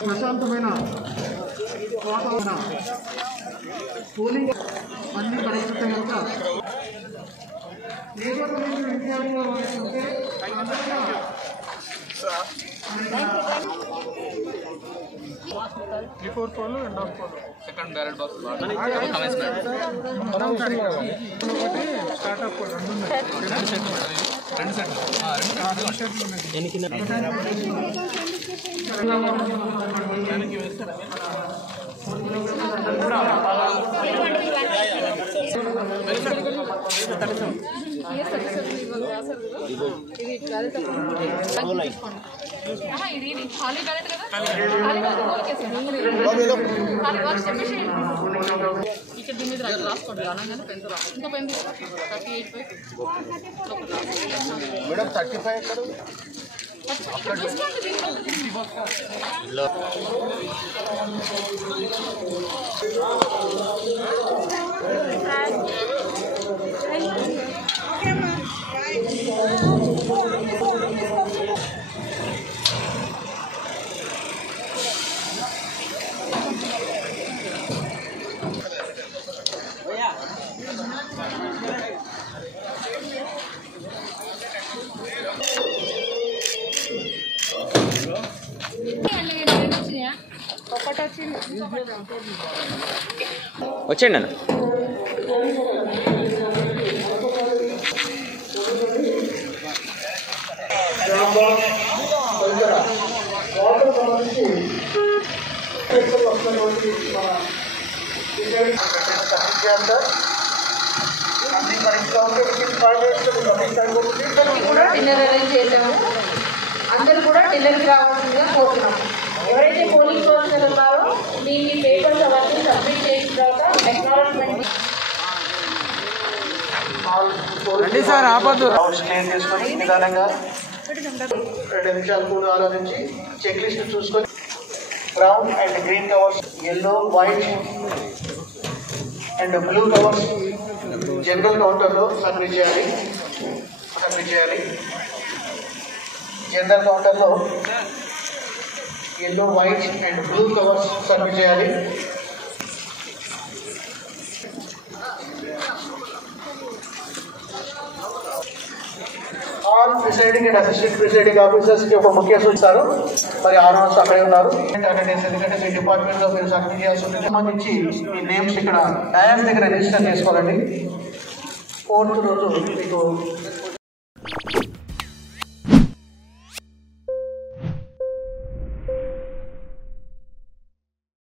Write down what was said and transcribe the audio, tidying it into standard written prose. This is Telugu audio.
ప్రశాంతమైన వాతావరణ పోలింగ్ అన్ని పరిస్థితి కనుక విద్యార్థులు before poll and of poll second ballot box start up poll రెండు సెట్ మేడం 35 వచ్చేయండి అన్న. డిన్నర్ అరేంజ్ చేశాము. అందరూ కూడా డిన్నర్కి రావాల్సిందిగా కోరుతున్నాము. ఎవరైతే పోలింగ్ పర్సన్ ఉన్నారో మీ పేపర్స్ అవన్నీ సబ్మిట్ చేసిన తర్వాత అక్నాలెడ్జ్మెంట్ తీసుకొని నిదానంగా 2 నిమిషాలు కూడా ఆలోచించి చెక్ లిస్ట్ చూసుకొని brown and green covers, yellow, white and blue covers general కౌంటర్లో సబ్మిట్ చేయాలి. జనరల్ కౌంటర్లో yellow, white and blue covers submit చేయాలి. All presiding and assistant presiding officers కి ఒక ముఖ్య సూచిస్తారు. మరి 6 అవర్స్ అక్కడే ఉన్నారు. ఎందుకంటే మీ డిపార్ట్మెంట్ లో మీరు సబ్మిట్ చేయాల్సి ఉంటుంది. సంబంధించి మీ నేమ్స్ ఇక్కడ డయాస్ దగ్గర రిజిస్టర్ చేసుకోవాలండి. 4th రోజు మీకు